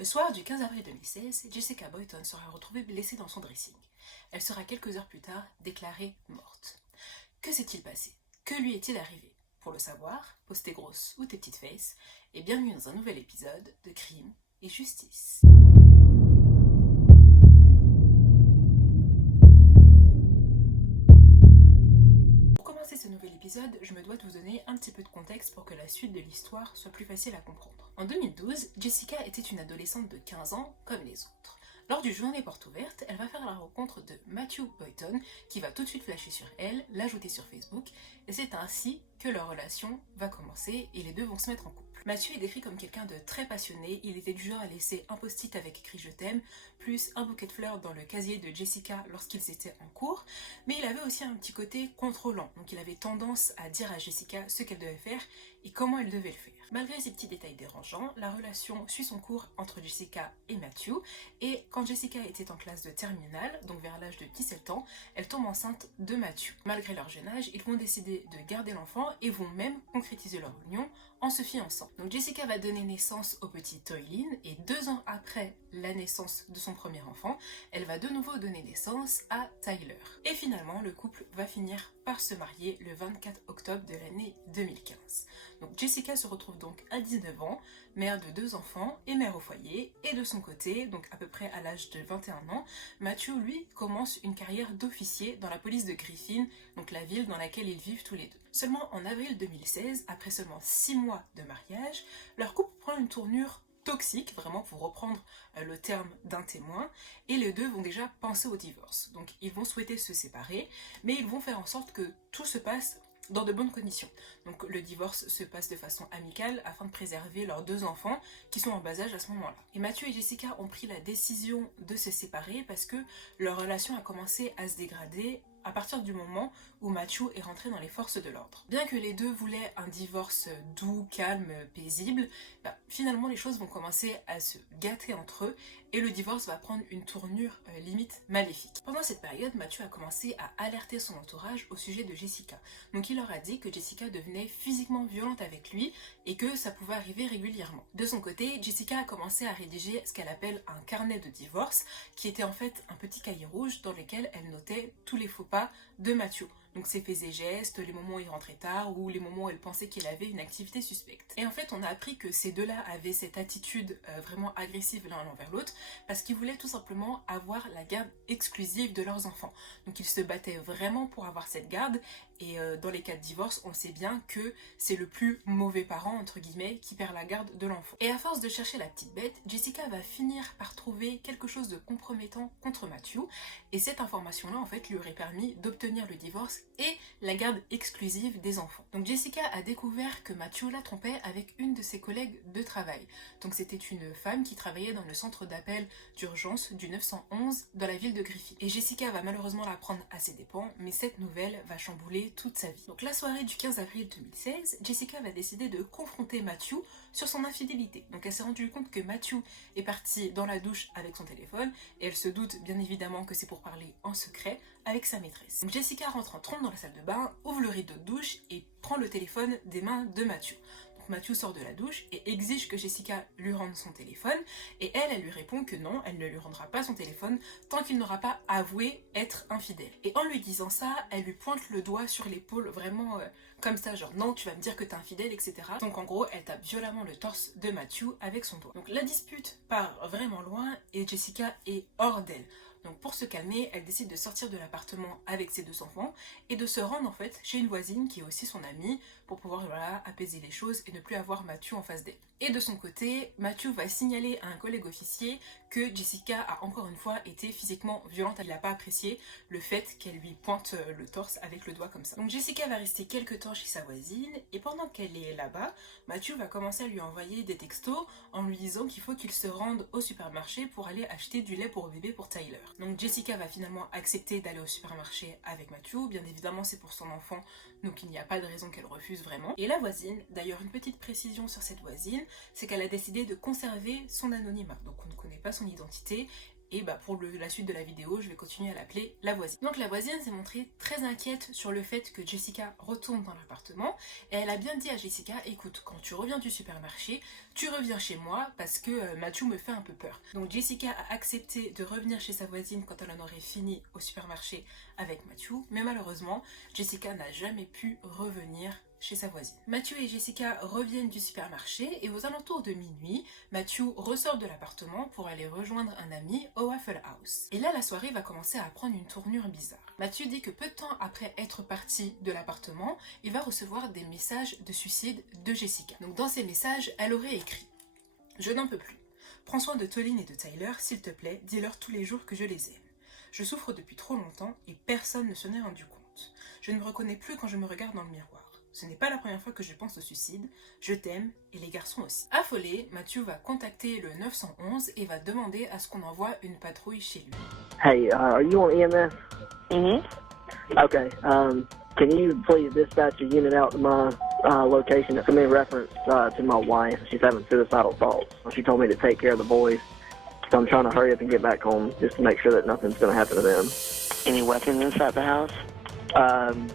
Le soir du 15 avril 2016, Jessica Boyton sera retrouvée blessée dans son dressing. Elle sera quelques heures plus tard déclarée morte. Que s'est-il passé? Que lui est-il arrivé? Pour le savoir, pose tes grosses ou tes petites faces, et bienvenue dans un nouvel épisode de Crime et Justice. Pour commencer ce nouvel épisode, je me dois de vous donner un petit peu de contexte pour que la suite de l'histoire soit plus facile à comprendre. En 2012, Jessica était une adolescente de 15 ans comme les autres. Lors du journée porte ouverte, elle va faire la rencontre de Matthew Boyton, qui va tout de suite flasher sur elle, l'ajouter sur Facebook, et c'est ainsi que leur relation va commencer et les deux vont se mettre en couple. Matthew est décrit comme quelqu'un de très passionné, il était du genre à laisser un post-it avec écrit « Je t'aime », plus un bouquet de fleurs dans le casier de Jessica lorsqu'ils étaient en cours, mais il avait aussi un petit côté contrôlant, donc il avait tendance à dire à Jessica ce qu'elle devait faire et comment elle devait le faire. Malgré ces petits détails dérangeants, la relation suit son cours entre Jessica et Matthew, et quand Jessica était en classe de terminale, donc vers l'âge de 17 ans, elle tombe enceinte de Matthew. Malgré leur jeune âge, ils vont décider de garder l'enfant et vont même concrétiser leur union en se fiançant. Donc Jessica va donner naissance au petit Toylin, et 2 ans après la naissance de son premier enfant, elle va de nouveau donner naissance à Tyler. Et finalement, le couple va finir par se marier le 24 octobre de l'année 2015. Donc Jessica se retrouve donc à 19 ans, mère de 2 enfants et mère au foyer, et de son côté, donc à peu près à l'âge de 21 ans, Matthew lui commence une carrière d'officier dans la police de Griffin, donc la ville dans laquelle ils vivent tous les deux. Seulement en avril 2016, après seulement 6 mois de mariage, leur couple prend une tournure toxique, vraiment pour reprendre le terme d'un témoin, et les deux vont déjà penser au divorce. Donc ils vont souhaiter se séparer, mais ils vont faire en sorte que tout se passe dans de bonnes conditions. Donc le divorce se passe de façon amicale afin de préserver leurs 2 enfants qui sont en bas âge à ce moment-là. Et Matthew et Jessica ont pris la décision de se séparer parce que leur relation a commencé à se dégrader à partir du moment où Matthew est rentré dans les forces de l'ordre. Bien que les deux voulaient un divorce doux, calme, paisible, finalement les choses vont commencer à se gâter entre eux et le divorce va prendre une tournure limite maléfique. Pendant cette période, Matthew a commencé à alerter son entourage au sujet de Jessica. Donc il leur a dit que Jessica devenait physiquement violente avec lui et que ça pouvait arriver régulièrement. De son côté, Jessica a commencé à rédiger ce qu'elle appelle un carnet de divorce, qui était en fait un petit cahier rouge dans lequel elle notait tous les faux pas de Matthew. Donc ses faits et gestes, les moments où il rentrait tard ou les moments où elle pensait qu'il avait une activité suspecte. Et en fait, on a appris que ces deux-là avaient cette attitude vraiment agressive l'un envers l'autre parce qu'ils voulaient tout simplement avoir la garde exclusive de leurs enfants. Donc ils se battaient vraiment pour avoir cette garde, et dans les cas de divorce, on sait bien que c'est le plus mauvais parent, entre guillemets, qui perd la garde de l'enfant. Et à force de chercher la petite bête, Jessica va finir par trouver quelque chose de compromettant contre Matthew, et cette information-là, en fait, lui aurait permis d'obtenir le divorce et la garde exclusive des enfants. Donc Jessica a découvert que Matthew la trompait avec une de ses collègues de travail. Donc c'était une femme qui travaillait dans le centre d'appel d'urgence du 911 dans la ville de Griffin. Et Jessica va malheureusement l'apprendre à ses dépens, mais cette nouvelle va chambouler toute sa vie. Donc la soirée du 15 avril 2016, Jessica va décider de confronter Matthew sur son infidélité. Donc elle s'est rendue compte que Matthew est parti dans la douche avec son téléphone, et elle se doute bien évidemment que c'est pour parler en secret avec sa maîtresse. Donc Jessica rentre en trompe dans la salle de bain, ouvre le rideau de douche et prend le téléphone des mains de Matthew. Donc Matthew sort de la douche et exige que Jessica lui rende son téléphone, et elle lui répond que non, elle ne lui rendra pas son téléphone tant qu'il n'aura pas avoué être infidèle. Et en lui disant ça, elle lui pointe le doigt sur l'épaule vraiment comme ça, genre non, tu vas me dire que t'es infidèle, etc. Donc en gros, elle tape violemment le torse de Matthew avec son doigt. Donc la dispute part vraiment loin et Jessica est hors d'elle. Donc pour se calmer, elle décide de sortir de l'appartement avec ses 2 enfants et de se rendre en fait chez une voisine qui est aussi son amie pour pouvoir apaiser les choses et ne plus avoir Matthew en face d'elle. Et de son côté, Matthew va signaler à un collègue officier que Jessica a encore une fois été physiquement violente. Elle n'a pas apprécié le fait qu'elle lui pointe le torse avec le doigt comme ça. Donc Jessica va rester quelques temps chez sa voisine, et pendant qu'elle est là-bas, Matthew va commencer à lui envoyer des textos en lui disant qu'il faut qu'il se rende au supermarché pour aller acheter du lait pour bébé pour Tyler. Donc Jessica va finalement accepter d'aller au supermarché avec Matthew, bien évidemment c'est pour son enfant, donc il n'y a pas de raison qu'elle refuse vraiment. Et la voisine, d'ailleurs une petite précision sur cette voisine, c'est qu'elle a décidé de conserver son anonymat, donc on ne connaît pas son identité, et pour la suite de la vidéo, je vais continuer à l'appeler la voisine. Donc la voisine s'est montrée très inquiète sur le fait que Jessica retourne dans l'appartement, et elle a bien dit à Jessica, écoute, quand tu reviens du supermarché, tu reviens chez moi parce que Matthew me fait un peu peur. Donc Jessica a accepté de revenir chez sa voisine quand elle en aurait fini au supermarché avec Matthew, mais malheureusement, Jessica n'a jamais pu revenir chez sa voisine. Matthew et Jessica reviennent du supermarché et aux alentours de minuit, Matthew ressort de l'appartement pour aller rejoindre un ami au Waffle House. Et là, la soirée va commencer à prendre une tournure bizarre. Matthew dit que peu de temps après être parti de l'appartement, il va recevoir des messages de suicide de Jessica. Donc dans ces messages, elle aurait écrit « Je n'en peux plus. Prends soin de Tolin et de Tyler, s'il te plaît, dis-leur tous les jours que je les aime. Je souffre depuis trop longtemps et personne ne s'en est rendu compte. Je ne me reconnais plus quand je me regarde dans le miroir. Ce n'est pas la première fois que je pense au suicide. Je t'aime et les garçons aussi. » Affolé, Matthew va contacter le 911 et va demander à ce qu'on envoie une patrouille chez lui. Hey, are you on EMS? Okay. Can you please dispatch a unit out to my location? It's in reference to my wife. She's having suicidal thoughts. She told me to take care of the boys. So I'm trying to hurry up and get back home just to make sure that nothing's going to happen to them. Any weapons inside the house?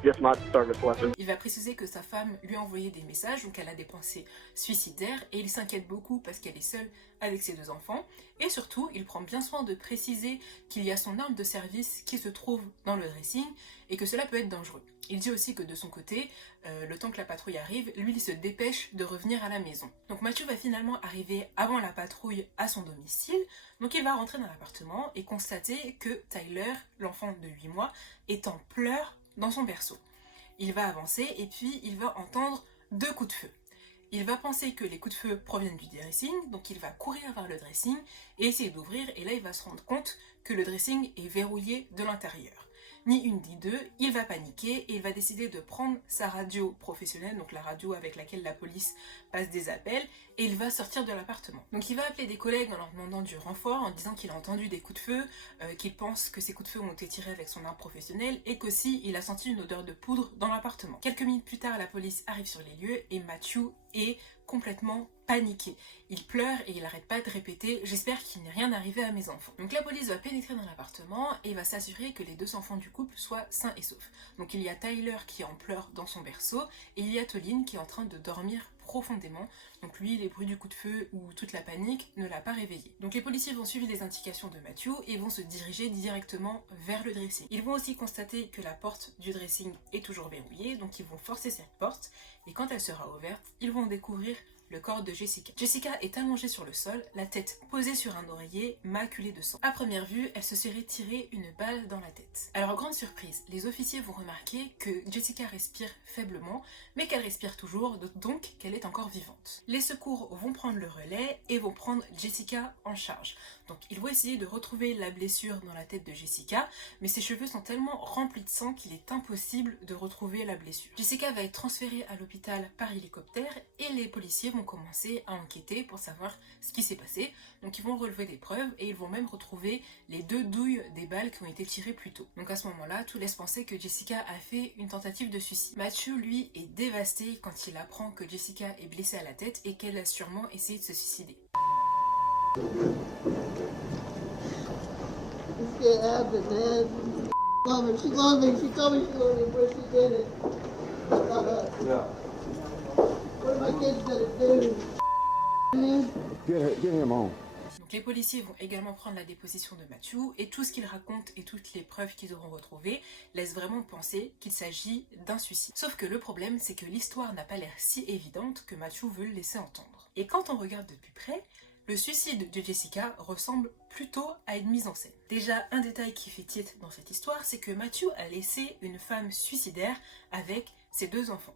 Just my service weapon. Il va préciser que sa femme lui a envoyé des messages, donc elle a des pensées suicidaires, et il s'inquiète beaucoup parce qu'elle est seule avec ses 2 enfants. Et surtout, il prend bien soin de préciser qu'il y a son arme de service qui se trouve dans le dressing et que cela peut être dangereux. Il dit aussi que de son côté, le temps que la patrouille arrive, lui il se dépêche de revenir à la maison. Donc Matthew va finalement arriver avant la patrouille à son domicile, donc il va rentrer dans l'appartement et constater que Tyler, l'enfant de 8 mois, est en pleurs dans son berceau. Il va avancer et puis il va entendre 2 coups de feu. Il va penser que les coups de feu proviennent du dressing, donc il va courir vers le dressing et essayer d'ouvrir, et là il va se rendre compte que le dressing est verrouillé de l'intérieur. Ni une ni deux, il va paniquer et il va décider de prendre sa radio professionnelle, donc la radio avec laquelle la police passe des appels, et il va sortir de l'appartement. Donc il va appeler des collègues en leur demandant du renfort, en disant qu'il a entendu des coups de feu, qu'il pense que ces coups de feu ont été tirés avec son arme professionnelle, et qu'aussi il a senti une odeur de poudre dans l'appartement. Quelques minutes plus tard, la police arrive sur les lieux et Matthew est complètement paniqué. Il pleure et il n'arrête pas de répéter « J'espère qu'il n'est rien arrivé à mes enfants ». Donc la police va pénétrer dans l'appartement et va s'assurer que les 2 enfants du couple soient sains et saufs. Donc il y a Tyler qui est en pleurs dans son berceau et il y a Tolin qui est en train de dormir profondément. Donc lui, les bruits du coup de feu ou toute la panique ne l'a pas réveillé. Donc les policiers vont suivre les indications de Matthew et vont se diriger directement vers le dressing. Ils vont aussi constater que la porte du dressing est toujours verrouillée, donc ils vont forcer cette porte et quand elle sera ouverte, ils vont découvrir le corps de Jessica. Jessica est allongée sur le sol, la tête posée sur un oreiller maculé de sang. À première vue, elle se serait tiré une balle dans la tête. Alors grande surprise, les officiers vont remarquer que Jessica respire faiblement, mais qu'elle respire toujours, donc qu'elle est encore vivante. Les secours vont prendre le relais et vont prendre Jessica en charge. Donc ils vont essayer de retrouver la blessure dans la tête de Jessica, mais ses cheveux sont tellement remplis de sang qu'il est impossible de retrouver la blessure. Jessica va être transférée à l'hôpital par hélicoptère et les policiers vont commencer à enquêter pour savoir ce qui s'est passé. Donc ils vont relever des preuves et ils vont même retrouver les 2 douilles des balles qui ont été tirées plus tôt. Donc à ce moment-là, tout laisse penser que Jessica a fait une tentative de suicide. Matthew, lui, est dévasté quand il apprend que Jessica est blessée à la tête et qu'elle a sûrement essayé de se suicider. This can't happen, man. She loved me. She told me she loved me, but she did it. Yeah. What are my kids gonna do? Man. Get him home. Donc les policiers vont également prendre la déposition de Matthew et tout ce qu'il raconte et toutes les preuves qu'ils auront retrouvées laissent vraiment penser qu'il s'agit d'un suicide. Sauf que le problème, c'est que l'histoire n'a pas l'air si évidente que Matthew veut le laisser entendre. Et quand on regarde de plus près, le suicide de Jessica ressemble plutôt à une mise en scène. Déjà, un détail qui fait tilt dans cette histoire, c'est que Matthew a laissé une femme suicidaire avec ses 2 enfants.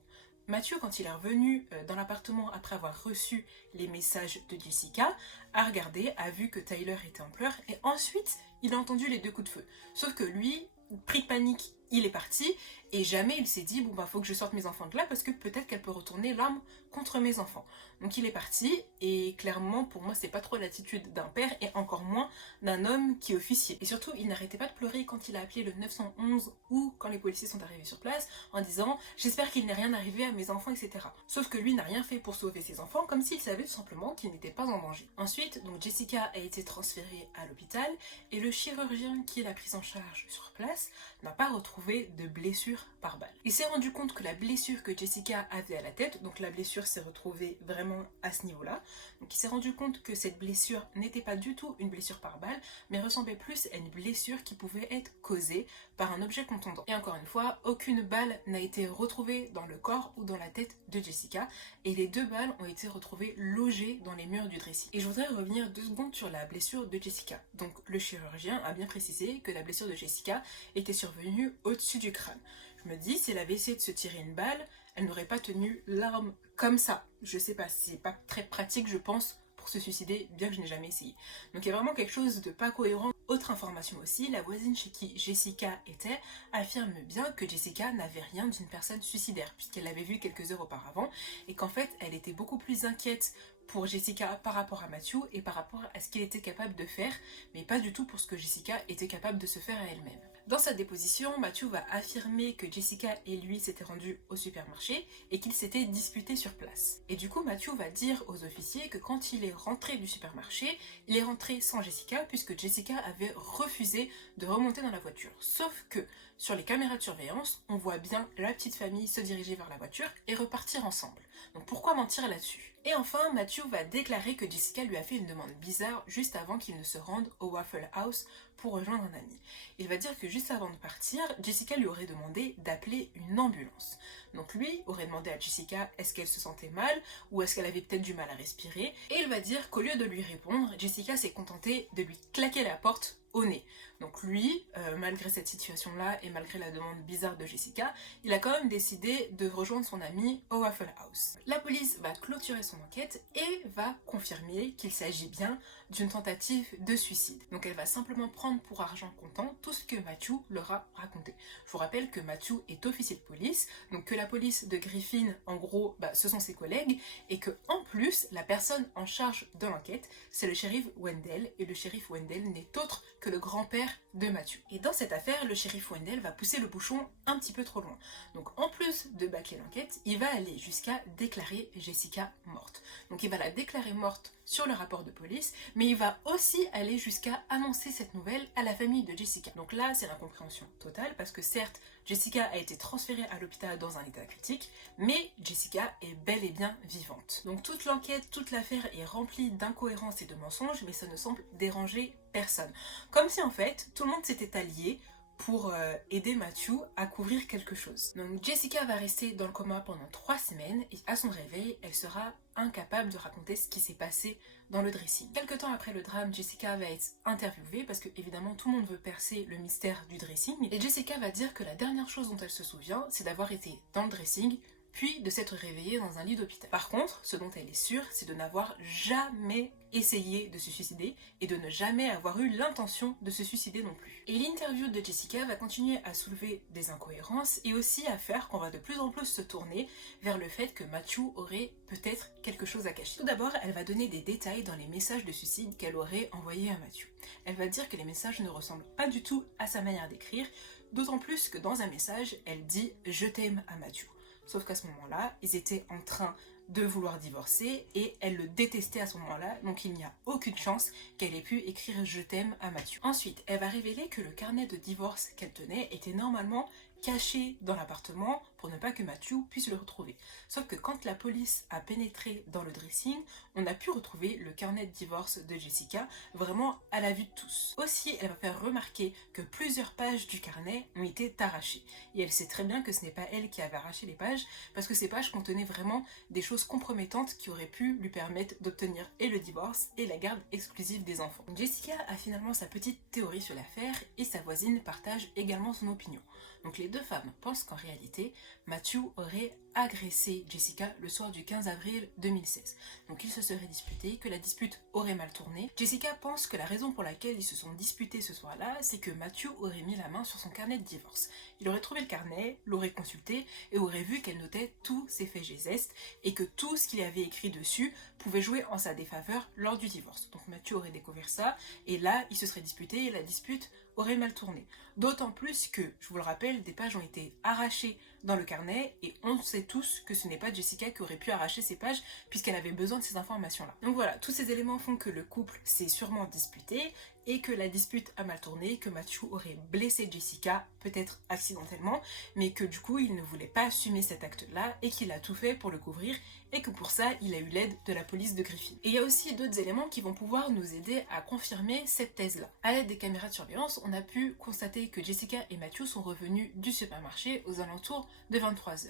Matthew, quand il est revenu dans l'appartement après avoir reçu les messages de Jessica, a regardé, a vu que Tyler était en pleurs et ensuite il a entendu les 2 coups de feu. Sauf que lui, pris de panique il est parti et jamais il s'est dit bon bah faut que je sorte mes enfants de là parce que peut-être qu'elle peut retourner l'arme contre mes enfants. Donc il est parti et clairement pour moi c'est pas trop l'attitude d'un père et encore moins d'un homme qui est officier. Et surtout il n'arrêtait pas de pleurer quand il a appelé le 911 ou quand les policiers sont arrivés sur place en disant j'espère qu'il n'est rien arrivé à mes enfants, etc. Sauf que lui n'a rien fait pour sauver ses enfants, comme s'il savait tout simplement qu'il n'était pas en danger. Ensuite donc Jessica a été transférée à l'hôpital et le chirurgien qui l'a prise en charge sur place n'a pas retrouvé de blessure par balle. Il s'est rendu compte que la blessure que Jessica avait à la tête, donc la blessure s'est retrouvée vraiment à ce niveau-là, donc il s'est rendu compte que cette blessure n'était pas du tout une blessure par balle, mais ressemblait plus à une blessure qui pouvait être causée par un objet contondant. Et encore une fois, aucune balle n'a été retrouvée dans le corps ou dans la tête de Jessica, et les 2 balles ont été retrouvées logées dans les murs du dressing. Et je voudrais revenir 2 secondes sur la blessure de Jessica. Donc le chirurgien a bien précisé que la blessure de Jessica était survenue au-dessus du crâne. Je me dis, si elle avait essayé de se tirer une balle, elle n'aurait pas tenu l'arme comme ça. Je sais pas, c'est pas très pratique je pense pour se suicider, bien que je n'ai jamais essayé. Donc il y a vraiment quelque chose de pas cohérent. Autre information aussi, la voisine chez qui Jessica était affirme bien que Jessica n'avait rien d'une personne suicidaire, puisqu'elle l'avait vue quelques heures auparavant, et qu'en fait elle était beaucoup plus inquiète pour Jessica par rapport à Matthew et par rapport à ce qu'il était capable de faire, mais pas du tout pour ce que Jessica était capable de se faire à elle-même. Dans sa déposition, Matthew va affirmer que Jessica et lui s'étaient rendus au supermarché et qu'ils s'étaient disputés sur place. Et du coup, Matthew va dire aux officiers que quand il est rentré du supermarché, il est rentré sans Jessica puisque Jessica avait refusé de remonter dans la voiture. Sauf que sur les caméras de surveillance, on voit bien la petite famille se diriger vers la voiture et repartir ensemble. Donc pourquoi mentir là-dessus? Et enfin, Matthew va déclarer que Jessica lui a fait une demande bizarre juste avant qu'il ne se rende au Waffle House pour rejoindre un ami. Il va dire que juste avant de partir, Jessica lui aurait demandé d'appeler une ambulance. Donc lui aurait demandé à Jessica est-ce qu'elle se sentait mal ou est-ce qu'elle avait peut-être du mal à respirer. Et il va dire qu'au lieu de lui répondre, Jessica s'est contentée de lui claquer la porte au nez. Donc lui, malgré cette situation-là et malgré la demande bizarre de Jessica, il a quand même décidé de rejoindre son ami au Waffle House. La police va clôturer son enquête et va confirmer qu'il s'agit bien d'une tentative de suicide. Donc elle va simplement prendre pour argent comptant tout ce que Matthew leur a raconté. Je vous rappelle que Matthew est officier de police, donc que la police de Griffin, en gros, ce sont ses collègues, et que en plus, la personne en charge de l'enquête, c'est le shérif Wendell, et le shérif Wendell n'est autre que le grand-père de Matthew. Et dans cette affaire, le shérif Wendell va pousser le bouchon un petit peu trop loin. Donc en plus de bâcler l'enquête, il va aller jusqu'à déclarer Jessica morte. Donc il va la déclarer morte sur le rapport de police, mais il va aussi aller jusqu'à annoncer cette nouvelle à la famille de Jessica. Donc là, c'est l'incompréhension totale, parce que certes, Jessica a été transférée à l'hôpital dans un état critique, mais Jessica est bel et bien vivante. Donc toute l'enquête, toute l'affaire est remplie d'incohérences et de mensonges, mais ça ne semble déranger personne. Comme si en fait, tout le monde s'était allié pour aider Matthew à couvrir quelque chose. Donc Jessica va rester dans le coma pendant 3 semaines et à son réveil, elle sera incapable de raconter ce qui s'est passé dans le dressing. Quelque temps après le drame, Jessica va être interviewée parce que évidemment tout le monde veut percer le mystère du dressing et Jessica va dire que la dernière chose dont elle se souvient, c'est d'avoir été dans le dressing puis de s'être réveillée dans un lit d'hôpital. Par contre, ce dont elle est sûre, c'est de n'avoir jamais essayé de se suicider et de ne jamais avoir eu l'intention de se suicider non plus. Et l'interview de Jessica va continuer à soulever des incohérences et aussi à faire qu'on va de plus en plus se tourner vers le fait que Matthew aurait peut-être quelque chose à cacher. Tout d'abord, elle va donner des détails dans les messages de suicide qu'elle aurait envoyés à Matthew. Elle va dire que les messages ne ressemblent pas du tout à sa manière d'écrire, d'autant plus que dans un message, elle dit « Je t'aime » à Matthew. Sauf qu'à ce moment-là, ils étaient en train de vouloir divorcer et elle le détestait à ce moment-là, donc il n'y a aucune chance qu'elle ait pu écrire « Je t'aime » à Matthew. Ensuite, elle va révéler que le carnet de divorce qu'elle tenait était normalement caché dans l'appartement pour ne pas que Matthew puisse le retrouver. Sauf que quand la police a pénétré dans le dressing, on a pu retrouver le carnet de divorce de Jessica vraiment à la vue de tous. Aussi, elle va faire remarquer que plusieurs pages du carnet ont été arrachées. Et elle sait très bien que ce n'est pas elle qui avait arraché les pages, parce que ces pages contenaient vraiment des choses compromettantes qui auraient pu lui permettre d'obtenir et le divorce et la garde exclusive des enfants. Jessica a finalement sa petite théorie sur l'affaire et sa voisine partage également son opinion. Donc les les deux femmes pensent qu'en réalité, Matthew aurait agressé Jessica le soir du 15 avril 2016. Donc ils se seraient disputés, que la dispute aurait mal tourné. Jessica pense que la raison pour laquelle ils se sont disputés ce soir-là, c'est que Matthew aurait mis la main sur son carnet de divorce. Il aurait trouvé le carnet, l'aurait consulté et aurait vu qu'elle notait tous ses faits et gestes et que tout ce qu'il avait écrit dessus pouvait jouer en sa défaveur lors du divorce. Donc Matthew aurait découvert ça et là, ils se seraient disputés et la dispute aurait mal tourné. D'autant plus que, je vous le rappelle, des pages ont été arrachées dans le carnet et on sait tous que ce n'est pas Jessica qui aurait pu arracher ces pages puisqu'elle avait besoin de ces informations-là. Donc voilà, tous ces éléments font que le couple s'est sûrement disputé et que la dispute a mal tourné, que Matthew aurait blessé Jessica, peut-être accidentellement, mais que du coup il ne voulait pas assumer cet acte-là et qu'il a tout fait pour le couvrir et que pour ça il a eu l'aide de la police de Griffin. Et il y a aussi d'autres éléments qui vont pouvoir nous aider à confirmer cette thèse-là. À l'aide des caméras de surveillance, on a pu constater que Jessica et Matthew sont revenus du supermarché aux alentours de 23h.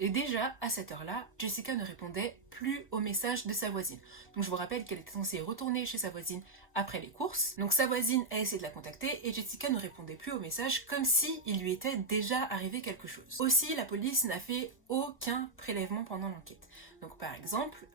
Et déjà, à cette heure-là, Jessica ne répondait plus aux messages de sa voisine. Donc je vous rappelle qu'elle était censée retourner chez sa voisine après les courses. Donc sa voisine a essayé de la contacter et Jessica ne répondait plus aux messages comme si il lui était déjà arrivé quelque chose. Aussi, la police n'a fait aucun prélèvement pendant l'enquête. Donc par exemple,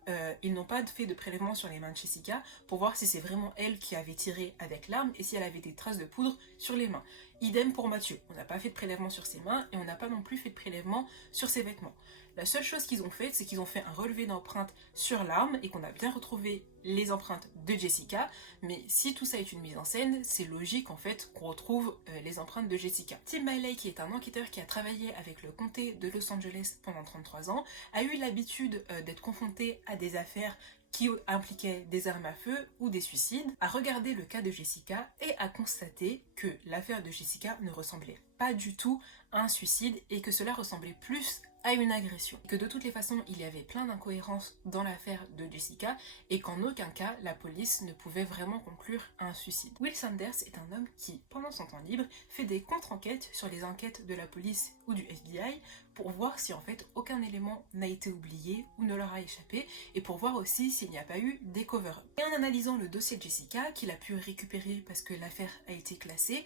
ils n'ont pas fait de prélèvement sur les mains de Jessica pour voir si c'est vraiment elle qui avait tiré avec l'arme et si elle avait des traces de poudre sur les mains. Idem pour Matthew, on n'a pas fait de prélèvement sur ses mains et on n'a pas non plus fait de prélèvement sur ses vêtements. La seule chose qu'ils ont fait, c'est qu'ils ont fait un relevé d'empreintes sur l'arme et qu'on a bien retrouvé les empreintes de Jessica, mais si tout ça est une mise en scène, c'est logique en fait qu'on retrouve les empreintes de Jessica. Tim Miley, qui est un enquêteur qui a travaillé avec le comté de Los Angeles pendant 33 ans, a eu l'habitude d'être confronté à des affaires qui impliquaient des armes à feu ou des suicides, a regardé le cas de Jessica et a constaté que l'affaire de Jessica ne ressemblait pas du tout à un suicide et que cela ressemblait plus à une agression. Que de toutes les façons, il y avait plein d'incohérences dans l'affaire de Jessica et qu'en aucun cas, la police ne pouvait vraiment conclure à un suicide. Will Sanders est un homme qui, pendant son temps libre, fait des contre-enquêtes sur les enquêtes de la police ou du FBI pour voir si en fait aucun élément n'a été oublié ou ne leur a échappé et pour voir aussi s'il n'y a pas eu des cover-up. Et en analysant le dossier de Jessica, qu'il a pu récupérer parce que l'affaire a été classée,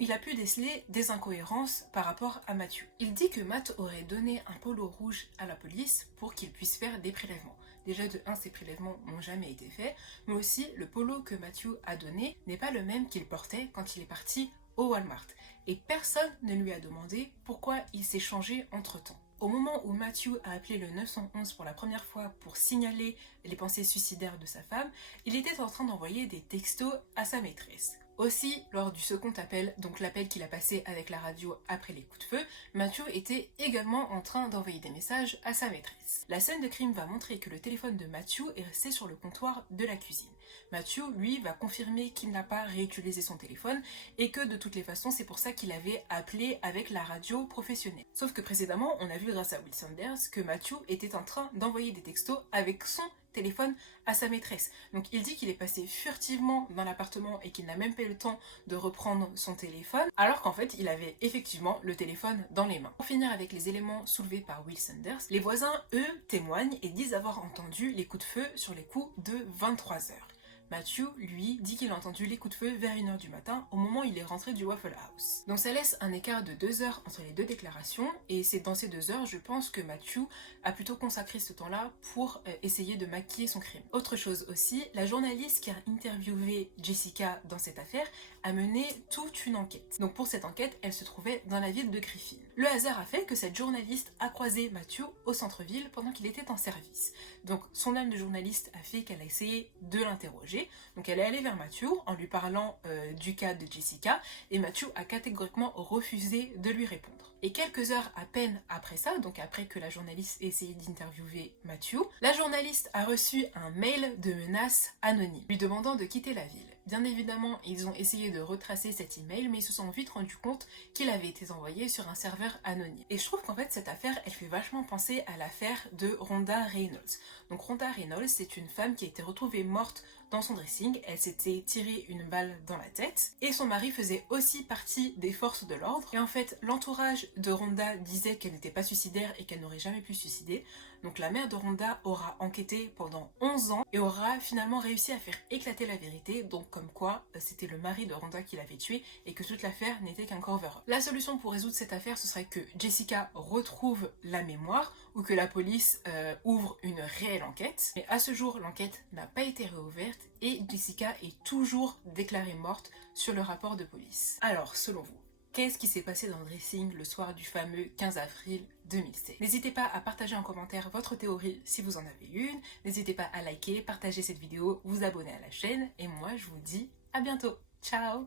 il a pu déceler des incohérences par rapport à Matthew. Il dit que Matt aurait donné un polo rouge à la police pour qu'il puisse faire des prélèvements. Déjà de 1, ces prélèvements n'ont jamais été faits, mais aussi le polo que Matthew a donné n'est pas le même qu'il portait quand il est parti au Walmart. Et personne ne lui a demandé pourquoi il s'est changé entre-temps. Au moment où Matthew a appelé le 911 pour la première fois pour signaler les pensées suicidaires de sa femme, il était en train d'envoyer des textos à sa maîtresse. Aussi, lors du second appel, donc l'appel qu'il a passé avec la radio après les coups de feu, Matthew était également en train d'envoyer des messages à sa maîtresse. La scène de crime va montrer que le téléphone de Matthew est resté sur le comptoir de la cuisine. Matthew, lui, va confirmer qu'il n'a pas réutilisé son téléphone et que de toutes les façons, c'est pour ça qu'il avait appelé avec la radio professionnelle. Sauf que précédemment, on a vu grâce à Will Sanders que Matthew était en train d'envoyer des textos avec son téléphone à sa maîtresse. Donc il dit qu'il est passé furtivement dans l'appartement et qu'il n'a même pas eu le temps de reprendre son téléphone, alors qu'en fait il avait effectivement le téléphone dans les mains. Pour finir avec les éléments soulevés par Will Sanders, les voisins, eux, témoignent et disent avoir entendu les coups de feu sur les coups de 23h. Matthew, lui, dit qu'il a entendu les coups de feu vers 1h du matin au moment où il est rentré du Waffle House. Donc ça laisse un écart de 2 heures entre les deux déclarations et c'est dans ces 2 heures, je pense que Matthew a plutôt consacré ce temps-là pour essayer de maquiller son crime. Autre chose aussi, la journaliste qui a interviewé Jessica dans cette affaire a mené toute une enquête. Donc pour cette enquête, elle se trouvait dans la ville de Griffin. Le hasard a fait que cette journaliste a croisé Matthew au centre-ville pendant qu'il était en service. Donc son âme de journaliste a fait qu'elle a essayé de l'interroger. Donc elle est allée vers Matthew en lui parlant du cas de Jessica et Matthew a catégoriquement refusé de lui répondre. Et quelques heures à peine après ça, donc après que la journaliste ait essayé d'interviewer Matthew, la journaliste a reçu un mail de menace anonyme lui demandant de quitter la ville. Bien évidemment, ils ont essayé de retracer cet email, mais ils se sont vite rendus compte qu'il avait été envoyé sur un serveur anonyme. Et je trouve qu'en fait, cette affaire, elle fait vachement penser à l'affaire de Rhonda Reynolds. Donc Rhonda Reynolds, c'est une femme qui a été retrouvée morte dans son dressing, elle s'était tiré une balle dans la tête et son mari faisait aussi partie des forces de l'ordre. Et en fait, l'entourage de Rhonda disait qu'elle n'était pas suicidaire et qu'elle n'aurait jamais pu se suicider. Donc la mère de Rhonda aura enquêté pendant 11 ans et aura finalement réussi à faire éclater la vérité, donc comme quoi c'était le mari de Rhonda qui l'avait tuée et que toute l'affaire n'était qu'un cover-up. La solution pour résoudre cette affaire, ce serait que Jessica retrouve la mémoire ou que la police ouvre une réelle enquête. Mais à ce jour, l'enquête n'a pas été réouverte et Jessica est toujours déclarée morte sur le rapport de police. Alors, selon vous, qu'est-ce qui s'est passé dans le dressing le soir du fameux 15 avril 2016? N'hésitez pas à partager en commentaire votre théorie si vous en avez une. N'hésitez pas à liker, partager cette vidéo, vous abonner à la chaîne. Et moi, je vous dis à bientôt. Ciao!